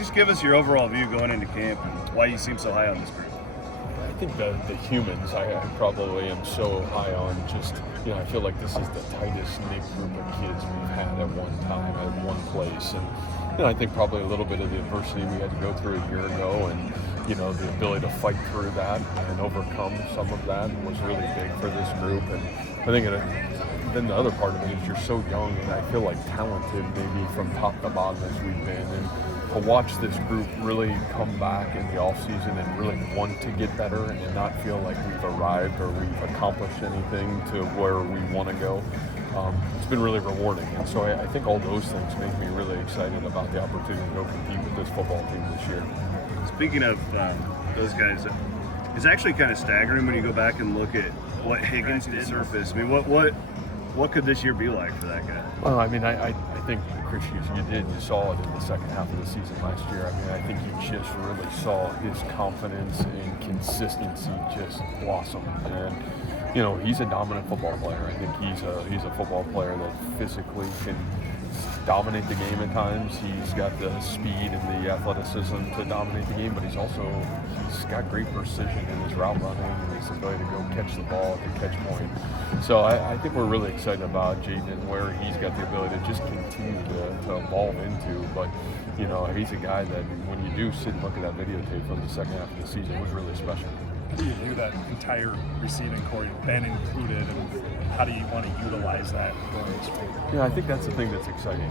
just give us your overall view going into camp and why you seem so high on this group. I think the humans, I probably am so high on. Just, I feel like this is the tightest knit group of kids we've had at one time, at one place. And, I think probably a little bit of the adversity we had to go through a year ago and, the ability to fight through that and overcome some of that was really big for this group. And I think then the other part of it is you're so young and I feel like talented maybe from top to bottom as we've been. And to watch this group really come back in the offseason and really want to get better and not feel like we've arrived or we've accomplished anything to where we want to go, it's been really rewarding. And so I think all those things make me really excited about the opportunity to go compete with this football team this year. Speaking of those guys, it's actually kind of staggering when you go back and look at what Higgins did surface. I mean, what could this year be like for that guy? Well, I mean, I think, Chris, you saw it in the second half of the season last year. I mean, I think you just really saw his confidence and consistency just blossom. And, he's a dominant football player. I think he's a football player that physically can dominate the game at times. He's got the speed and the athleticism to dominate the game, but he's got great precision in his route running and his ability to go catch the ball at the catch point. So I think we're really excited about Jaden and where he's got the ability to just continue to evolve into. But, he's a guy that when you do sit and look at that videotape from the second half of the season, it was really special. How do you view that entire receiving core, Ben included, and how do you want to utilize that going forward? Yeah, I think that's the thing that's exciting.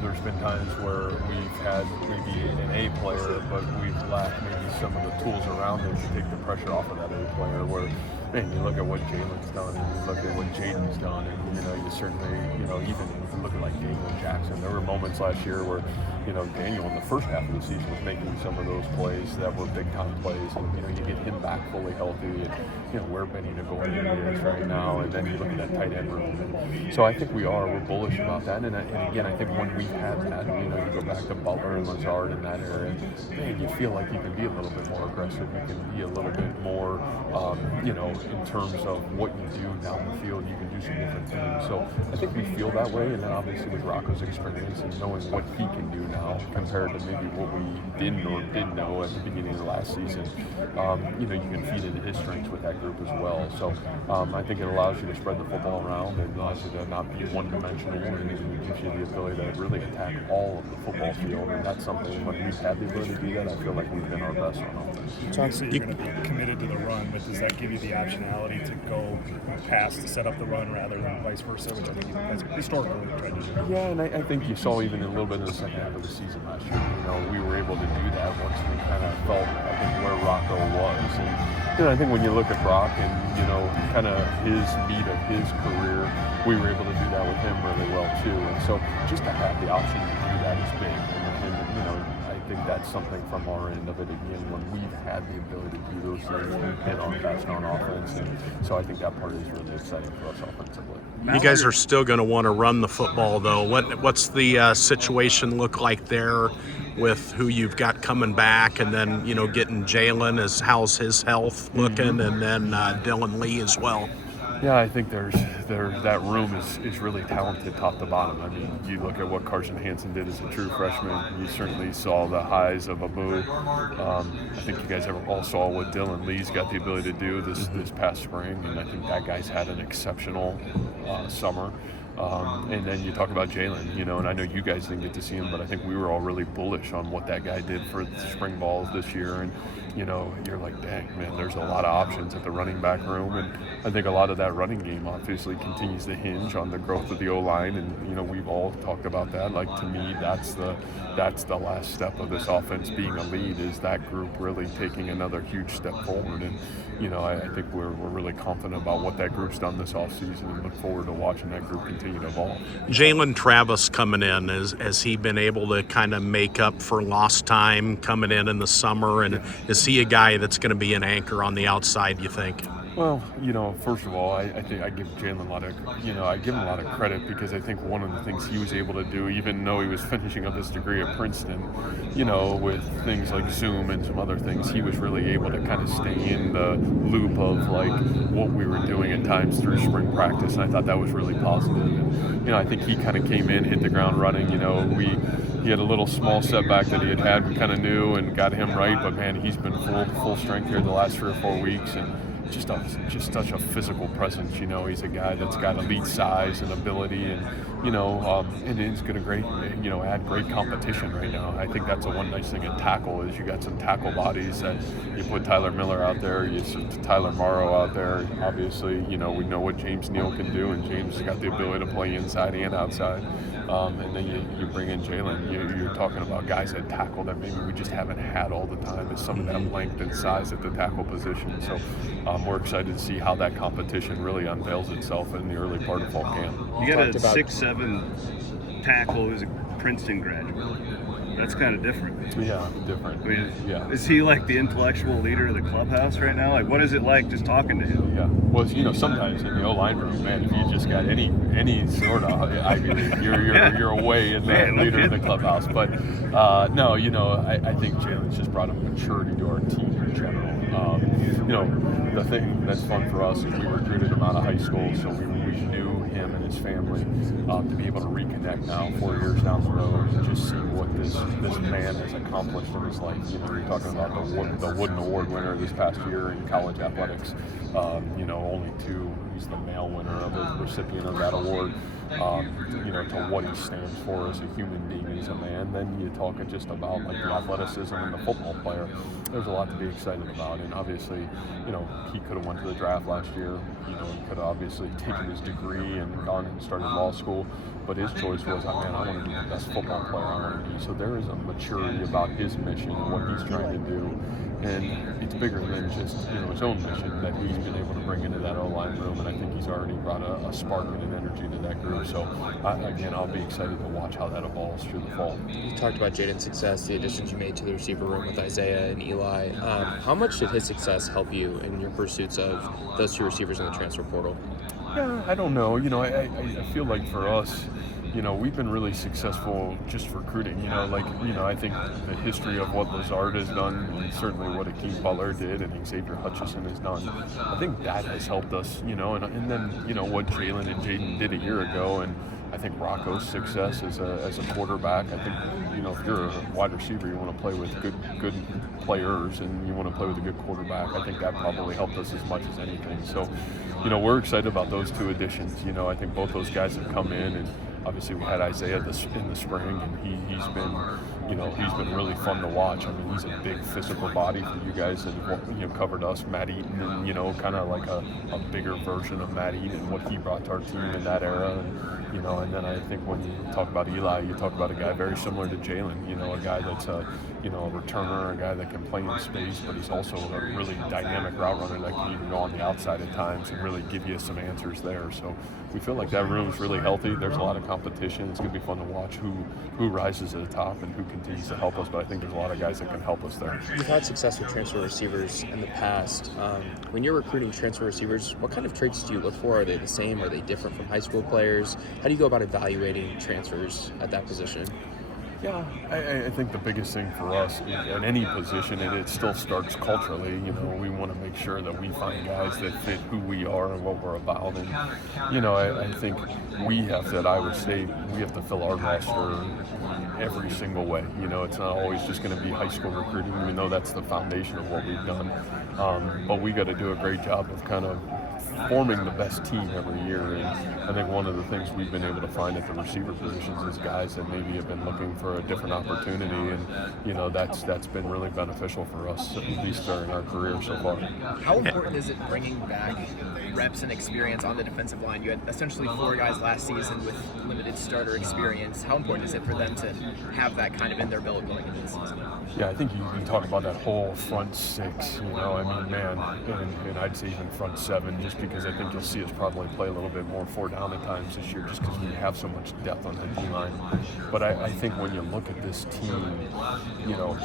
There's been times where we've had maybe an A player, but we've lacked maybe some of the tools around it to take the pressure off of that A player. Where, man, you look at what Jalen's done, and you look at what Jaden's done, and you certainly, even if you look at like Daniel Jackson, there were moments last year where, Daniel in the first half of the season was making some of those plays that were big time plays, and you get him back fully healthy, and where Benny DeGoey is right now, and then you look at that tight end room. And so I think we're bullish about that, and again, I think when we've had that, you go back to Butler and Lazard in that area, and you feel like you can be a little bit more aggressive, you can be a little bit more, in terms of what you do down the field, you can do some different things. So I think we feel that way, and then obviously with Rocco's experience and knowing what he can do now compared to maybe what we didn't know at the beginning of the last season, you can feed into his strengths with that group as well. So I think it allows you to spread the football around, it allows you to not be one-dimensional, and it gives you the ability to really attack all of the football field, and that's something when we've had the ability to do that, I feel like we've been our best on offense. So obviously you're going to be committed to the run, but does that give you the optionality to go pass to set up the run rather than vice versa, which I think you guys historically tried to do? Yeah, and I think you saw even a little bit in the second half of the season last year, we were able to do that once we kind of felt, I think, where Rocco was. And, I think when you look at Brock and, kind of his beat of his career, we were able to do that with him really well too. And so just to have the option to do that is big. And I think that's something from our end of it again, when we've had the ability to do those things, we've been on fast on offense. And so I think that part is really exciting for us offensively. You guys are still going to want to run the football, though. What's the situation look like there with who you've got coming back, and then getting Jalen? How's his health looking, and then Dylan Lee as well? Yeah, I think that room is really talented top to bottom. I mean, you look at what Carson Hansen did as a true freshman. You certainly saw the highs of Abu. I think you guys all saw what Dylan Lee's got the ability to do this past spring, and I think that guy's had an exceptional summer. And then you talk about Jalen, and I know you guys didn't get to see him, but I think we were all really bullish on what that guy did for the spring balls this year. And, you're like, dang, man, there's a lot of options at the running back room. And I think a lot of that running game obviously continues to hinge on the growth of the O-line. And, we've all talked about that. Like, to me, that's the last step of this offense being a lead, is that group really taking another huge step forward. And, I think we're really confident about what that group's done this offseason, and look forward to watching that group continue to evolve. Jalen Travis coming in, has he been able to kind of make up for lost time coming in the summer? And is he a guy that's going to be an anchor on the outside, you think? Well, first of all, I think I give Jalen a lot of, I give him a lot of credit because I think one of the things he was able to do, even though he was finishing up his degree at Princeton, with things like Zoom and some other things, he was really able to kind of stay in the loop of like what we were doing at times through spring practice, and I thought that was really positive. And, I think he kind of came in, hit the ground running. He had a little small setback that he had, we kind of knew, and got him right. But man, he's been full strength here the last 3 or 4 weeks, and just such a physical presence. He's a guy that's got elite size and ability, and and it's going to add great competition right now. I think that's the one nice thing at tackle is you got some tackle bodies that you put Tyler Miller out there, you put Tyler Morrow out there. Obviously, we know what James Neal can do, and James has got the ability to play inside and outside. And then you bring in Jalen. You're talking about guys that tackle that maybe we just haven't had all the time. Is some of that length and size at the tackle position. So we're excited to see how that competition really unveils itself in the early part of fall camp. You got a 6'7" tackle who's a Princeton graduate. That's kind of different. Yeah, different. I mean, yeah. Is he like the intellectual leader of the clubhouse right now? Like, what is it like just talking to him? Yeah. Well, sometimes in the O-line room, man, if you just got any sort of Ivy League, you're away in the leader of the clubhouse. But no, I think Jalen's just brought a maturity to our team in general. The thing that's fun for us is we recruited him out of high school, so we knew him and his family. To be able to reconnect now 4 years down the road and just see what this man has accomplished in his life. You're talking about the Wooden Award winner this past year in college athletics. Only 2. He's the male winner of the recipient of that award. To what he stands for as a human being, as a man. Then you talk just about like the athleticism and the football player. There's a lot to be excited about, and obviously, he could have went to the draft last year. He could have obviously taken his degree and gone and started law school. But his choice was, I want to be the best football player I want to be. So there is a maturity about his mission and what he's trying to do. And it's bigger than just his own mission that he's been able to bring into that O-line room, and I think he's already brought a spark and an energy to that group. So I'll be excited to watch how that evolves through the fall. You talked about Jaden's success, the additions you made to the receiver room with Isaiah and Eli. How much did his success help you in your pursuits of those 2 receivers in the transfer portal? Yeah, I don't know. I feel like for us, we've been really successful just recruiting. I think the history of what Lazard has done, and certainly what Akeem Butler did and Xavier Hutchinson has done, I think that has helped us, and then, what Jalen and Jaden did a year ago, and I think Rocco's success as a quarterback. I think, if you're a wide receiver, you want to play with good players and you want to play with a good quarterback. I think that probably helped us as much as anything. So, we're excited about those 2 additions. I think both those guys have come in, and obviously we had Isaiah in the spring, and he's been really fun to watch. I mean, he's a big physical body for you guys that have covered us. Matt Eaton, and kind of like a bigger version of Matt Eaton, what he brought to our team in that era. And then I think when you talk about Eli, you talk about a guy very similar to Jalen. A guy that's a returner, a guy that can play in space, but he's also a really dynamic route runner that can even go on the outside at times and really give you some answers there. So we feel like that room is really healthy. There's a lot of competition. It's going to be fun to watch who rises to the top and who continues to help us. But I think there's a lot of guys that can help us there. You've had success with transfer receivers in the past. When you're recruiting transfer receivers, what kind of traits do you look for? Are they the same? Are they different from high school players? How do you go about evaluating transfers at that position? Yeah, I think the biggest thing for us at any position, it still starts culturally. We want to make sure that we find guys that fit who we are and what we're about. And, I think we have at Iowa State, we have to fill our roster every single way. It's not always just going to be high school recruiting, even though that's the foundation of what we've done. But we got to do a great job of kind of forming the best team every year. And I think one of the things we've been able to find at the receiver positions is guys that maybe have been looking for a different opportunity, and that's been really beneficial for us, at least during our career so far. How important is it bringing back reps and experience on the defensive line? You had essentially 4 guys last season with limited starter experience. How important is it for them to have that kind of in their belt going into the season? Yeah, I think you talk about that whole front 6, man, and I'd say even front 7, just because because I think you'll see us probably play a little bit more 4 down at times this year just because we have so much depth on that D-line. But I think when you look at this team, you know,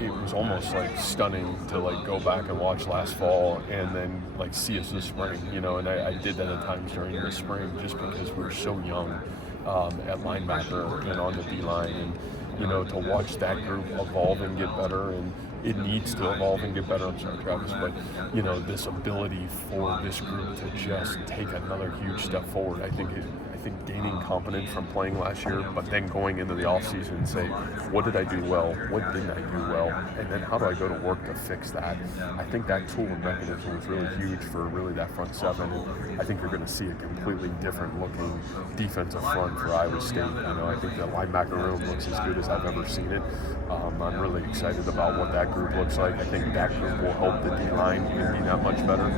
it was almost like stunning to like go back and watch last fall and then like see us this spring, you know, and I did that at times during the spring just because we were so young at linebacker and on the D-line, and you know, to watch that group evolve and get better, and it needs to evolve and get better. I'm sorry, Travis, but you know, this ability for this group to just take another huge step forward. I think gaining confidence from playing last year, but then going into the offseason and say, what did I do well? What didn't I do well? And then how do I go to work to fix that? I think that tool and mechanism was really huge for really that front seven. And I think you're going to see a completely different looking defensive front for Iowa State. You know, I think the linebacker room looks as good as I've ever seen it. I'm really excited about what that group looks like. I think that group will help the D-line and be that much better.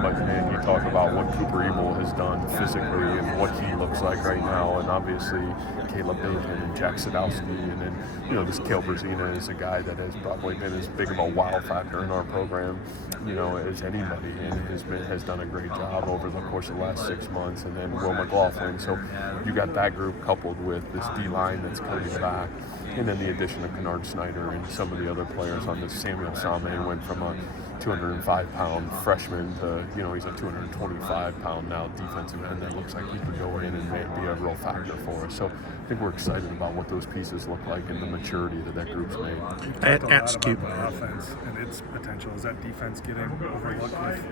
But man, you talk about what Cooper Ebel has done physically and what he looks like right now, and obviously Caleb Bateman and Jack Sadowski, and then, you know, this Kale Brzezina is a guy that has probably been as big of a wow factor in our program, you know, as anybody, and has done a great job over the course of the last 6 months. And then Will McLaughlin. So you got that group coupled with this D-line that's coming back, and then the addition of Kennard Snyder and some of the other players on this. Samuel Same went from a 205-pound freshman to, you know, he's a 225-pound now defensive end that looks like he could go in and be a real factor for us. So I think we're excited about what those pieces look like and the maturity that group's made. You've talked a lot about the offense and its potential. Is that defense getting overlooked with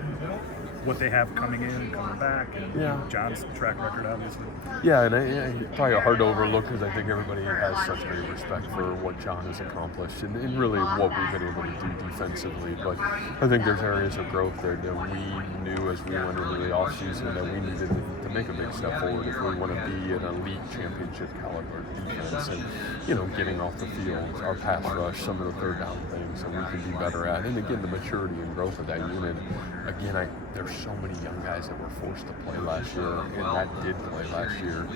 what they have coming in, coming back, and John's track record, obviously? Yeah, and probably hard to overlook because I think everybody has such great respect for what John has accomplished and really what we've been able to do defensively. But I think there's areas of growth there that we knew as we went into the offseason that we needed to make a big step forward if we want to be an elite championship caliber defense. And, you know, getting off the field, our pass rush, some of the third down things that we can be better at. And again, the maturity and growth of that unit. Again, there's so many young guys that were forced to play last year and that did play last year.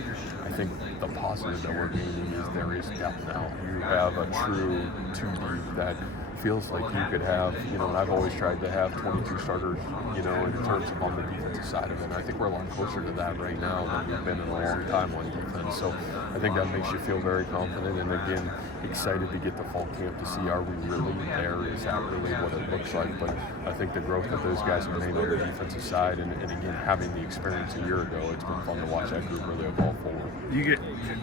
I think the positive that we're gaining is there is depth now. You have a true 2 deep that feels like you could have, you know, and I've always tried to have 22 starters, you know, in terms of on the defensive side of it. And I think we're a lot closer to that right now than we've been in a long time on defense. So I think that makes you feel very confident, and again, excited to get to fall camp to see, are we really there? Is that really what it looks like? But I think the growth that those guys have made on the defensive side, and again, having the experience a year ago, it's been fun to watch that group really evolve forward. You get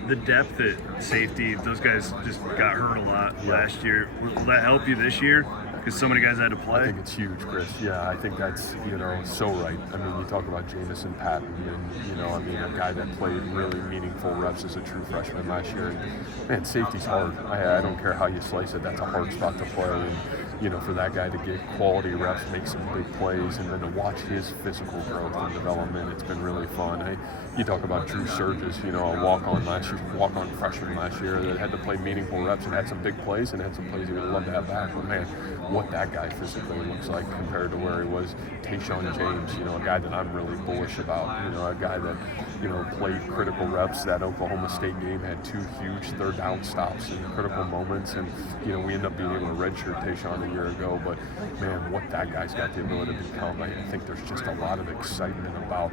the depth at safety. Those guys just got hurt a lot last year. Will that help you this year? Because so many guys had to play. I think it's huge, Chris. Yeah, I think that's, you know, so right. I mean, you talk about Jamison Patton, and, you know, I mean, a guy that played really meaningful reps as a true freshman last year. And, man, safety's hard. I don't care how you slice it. That's a hard spot to play. And, you know, for that guy to get quality reps, make some big plays, and then to watch his physical growth and development, it's been really fun. You talk about Drew Surges, you know, a walk-on freshman last year that had to play meaningful reps and had some big plays and had some plays he would love to have back. But man, what that guy physically looks like compared to where he was. Tayshaun James, you know, a guy that I'm really bullish about, you know, a guy that, you know, played critical reps. That Oklahoma State game had 2 huge third down stops in critical moments, and, you know, we ended up being able to redshirt Tayshaun a year ago. But man, what that guy's got the ability to become, I think there's just a lot of excitement about.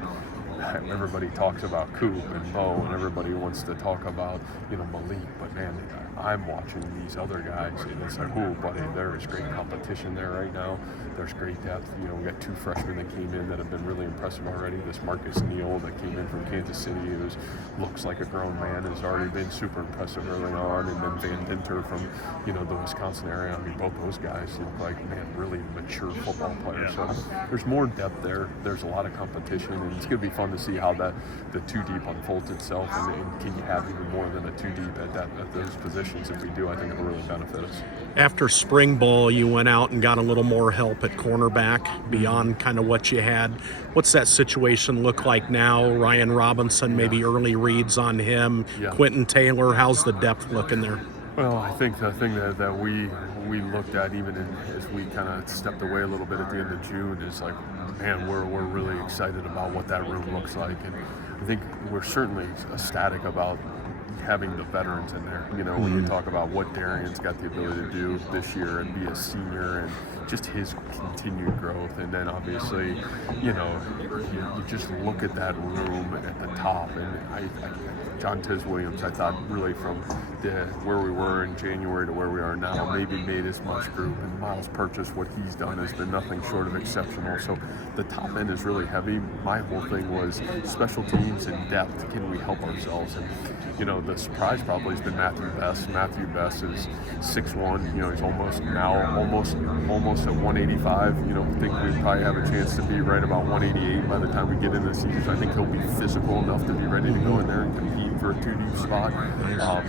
Everybody talks about Coop and Mo, and everybody wants to talk about, you know, Malik, but man, I'm watching these other guys, and it's like, oh, buddy, there is great competition there right now. There's great depth. You know, we got 2 freshmen that came in that have been really impressive already. This Marcus Neal that came in from Kansas City, who looks like a grown man, has already been super impressive early on. And then Van Dinter from, you know, the Wisconsin area. I mean, both those guys look like, man, really mature football players. So there's more depth there. There's a lot of competition, and it's going to be fun to see how the 2 deep unfolds itself, and can you have even more than a 2 deep at those positions? If we do, I think it'll really benefit us. After spring ball, you went out and got a little more help at cornerback beyond kind of what you had. What's that situation look like now? Ryan Robinson, maybe early reads on him. Quentin Taylor, how's the depth looking there? Well, I think the thing that we looked at even as we kind of stepped away a little bit at the end of June is like, man, we're really excited about what that room looks like. And I think we're certainly ecstatic about having the veterans in there. You know, when you talk about what Darian's got the ability to do this year and be a senior and just his continued growth, and then obviously, you know, you just look at that room at the top, and John Tiz Williams, I thought really from where we were in January to where we are now, maybe made as much group, and Miles Purchase, what he's done has been nothing short of exceptional. So the top end is really heavy. My whole thing was special teams and depth. Can we help ourselves? And you know, the surprise probably has been Matthew Best. Matthew Best is 6'1". You know, he's almost at 185. You know, I think we probably have a chance to be right about 188 by the time we get into the season. So I think he'll be physical enough to be ready to go in there and compete for a 2-deep spot.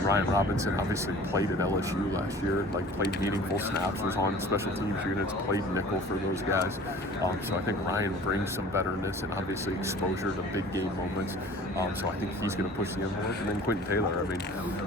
Ryan Robinson obviously played at LSU last year, like played meaningful snaps, was on special teams units, played nickel for those guys. So I think Ryan brings some betterness and obviously exposure to big game moments. So I think he's going to push the envelope. And then Quentin Taylor. I mean,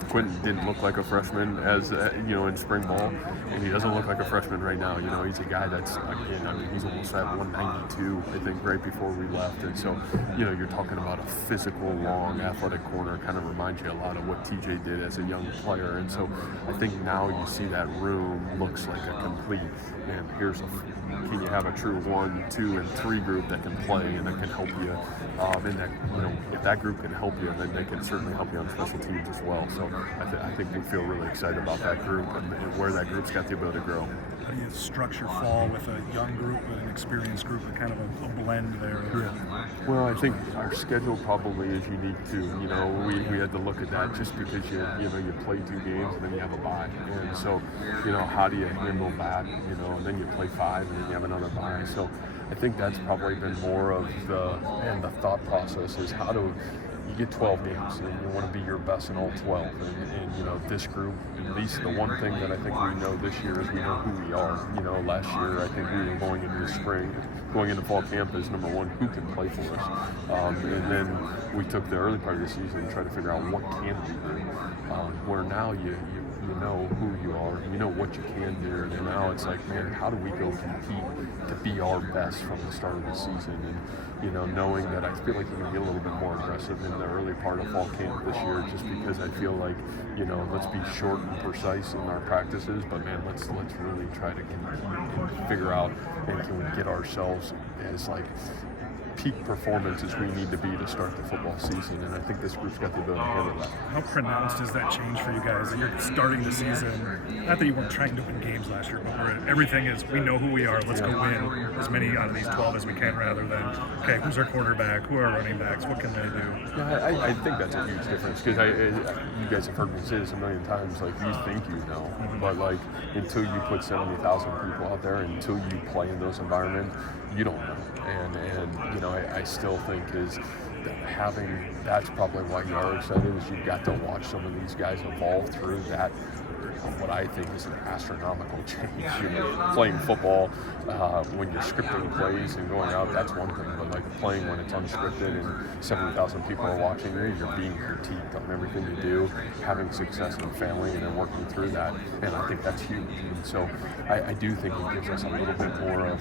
Quentin didn't look like a freshman as you know, in spring ball, and he doesn't look like a freshman right now. You know, he's a guy that's, again, I mean, he's almost at 192, I think, right before we left. And so, you know, you're talking about a physical, long, athletic corner. Kind of reminds you a lot of what TJ did as a young player. And so I think now you see that room looks like a complete, and can you have a true 1, 2, and 3 group that can play and that can help you, and that, you know, if that group can help you, then they can certainly help you on special teams as well. So I think we feel really excited about that group and where that group's got the ability to grow. How do you structure fall with a young group and an experienced group, and kind of a blend there? Yeah. Well, I think our schedule probably is unique too. You know, we had to look at that just because you play 2 games and then you have a bye, and so, you know, how do you handle that? You know, and then you play 5 and then you have another bye. So I think that's probably been more of the thought process is how do you get 12 games and you want to be your best in all 12, and you know, this group, at least the one thing that I think we know this year is we know who we are. You know, last year I think we were going into the spring, going into fall camp as number 1, who can play for us, and then we took the early part of the season and tried to figure out what can we do, where now you know who you are, you know what you can do, and now it's like, man, how do we go compete to be our best from the start of the season? And you know, knowing that I feel like you can be a little bit more aggressive in the early part of fall camp this year, just because I feel like, you know, let's be short and precise in our practices, but man, let's really try to compete and figure out, and can we get ourselves as like peak performance as we need to be to start the football season, and I think this group's got the ability to handle that. How pronounced is that change for you guys that you're starting the season? Not that you weren't trying to win games last year, but everything is, we know who we are, let's go win as many out of these 12 as we can, rather than, okay, who's our quarterback, who are our running backs, what can they do? Yeah, I think that's a huge difference, because you guys have heard me say this a million times, like, you think you know, but like, until you put 70,000 people out there, until you play in those environments, you don't know. And you know, I still think is that's probably why you are excited, is you've got to watch some of these guys evolve through that, what I think is an astronomical change. You know, playing football when you're scripting plays and going out, that's one thing, but like playing when it's unscripted and 70,000 people are watching you, you're being critiqued on everything you do, having success in the family, and then working through that, and I think that's huge. And so I do think it gives us a little bit more of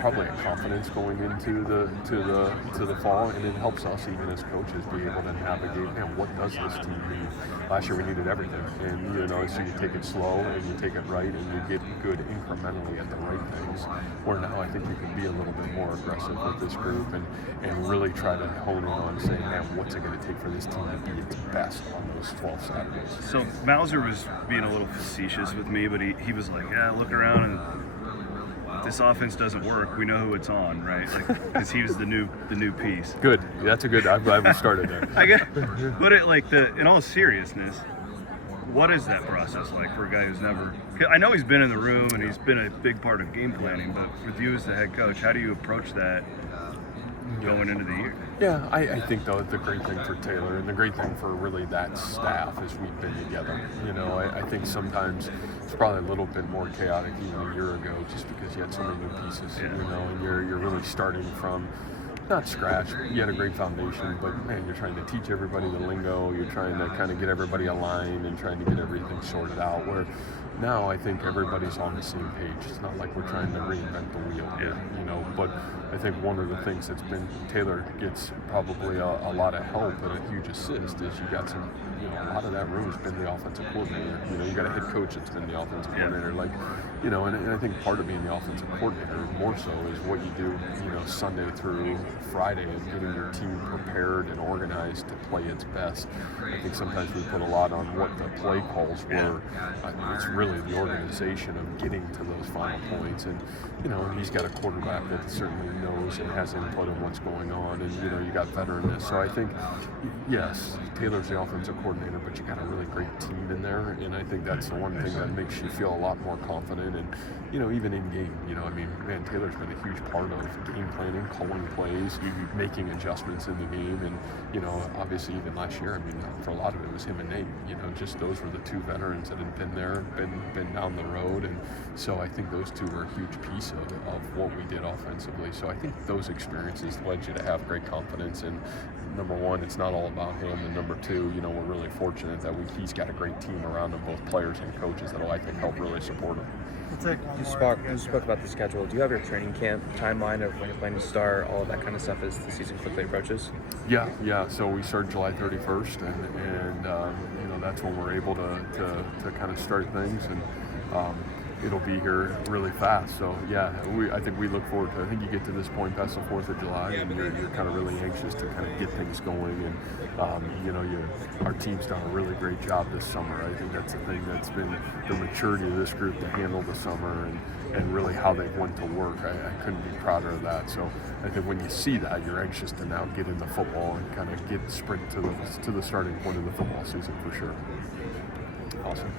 probably a confidence going into the fall, and it helps us even as coaches be able to navigate, man, what does this team need? Last year we needed everything, and you know, so you take it slow and you take it right, and you get good incrementally at the right things, where now I think you can be a little bit more aggressive with this group and really try to hone in on saying, man, what's it going to take for this team to be its best on those 12 Saturdays? So Mauser was being a little facetious with me, but he was like, yeah, look around, and this offense doesn't work. We know who it's on, right? Like, because he was the new piece. Good. That's a good. I'm glad we started there. I guess, but in all seriousness, what is that process like for a guy who's never? I know he's been in the room and he's been a big part of game planning, but with you as the head coach, how do you approach that going into the year? Yeah, I think though the great thing for Taylor and the great thing for really that staff is we've been together. You know, I think sometimes it's probably a little bit more chaotic even a year ago, just because you had so many new pieces. Yeah. You know, and you're really starting from not scratch. You had a great foundation, but man, you're trying to teach everybody the lingo. You're trying to kind of get everybody aligned and trying to get everything sorted out. Where now I think everybody's on the same page. It's not like we're trying to reinvent the wheel here, you know. But I think one of the things that's been Taylor gets probably a lot of help and a huge assist is you got some, you know, a lot of that room has been the offensive coordinator. You know, you got a head coach that's been the offensive coordinator. Like, you know, and I think part of being the offensive coordinator more so is what you do, you know, Sunday through Friday and getting your team prepared and organized to play its best. I think sometimes we put a lot on what the play calls were. It's really the organization of getting to those final points. And, you know, he's got a quarterback that certainly knows and has input on what's going on. And, you know, you got veteranness. So I think, yes, Taylor's the offensive coordinator, but you got a really great team in there. And I think that's the one thing that makes you feel a lot more confident. And, you know, even in game, you know, I mean, man, Taylor's been a huge part of game planning, calling plays, making adjustments in the game. And, you know, obviously even last year, I mean, for a lot of it was him and Nate, you know, just those were the two veterans that had been there, been down the road. And so I think those two were a huge piece of what we did offensively. So I think those experiences led you to have great confidence. And number one, it's not all about him. And number two, you know, we're really fortunate that he's got a great team around him, both players and coaches, that'll, I think, help really support him. You spoke about the schedule. Do you have your training camp timeline of when you're planning to start, all of that kind of stuff as the season quickly approaches? Yeah. So we start July 31st, and you know, that's when we're able to kind of start things, and it'll be here really fast. So yeah, I think we look forward to. I think you get to this point past the 4th of July, and you're kind of really anxious to kind of get things going. And you know, our team's done a really great job this summer. I think that's the thing that's been the maturity of this group to handle the summer and really how they went to work. I couldn't be prouder of that. So I think when you see that, you're anxious to now get into football and kind of sprint to the starting point of the football season for sure. Awesome.